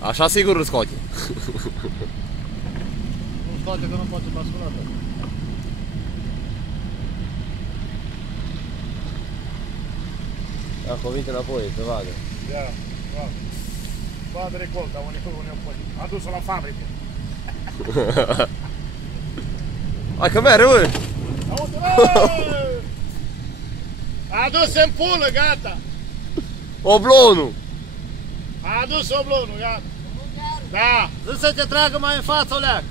Așa sigur îl scoate. Nu scoate că nu poate basculată. Acum vinte înapoi, să vadă. Ia, vadă recolta, unde poate. A dus-o la fabrică. Hai că mere, mă! Auzi, a adus în pulă, gata! Oblonul! A adus oblonul, gata! Da! Zic să te tragă mai în față, o leacă!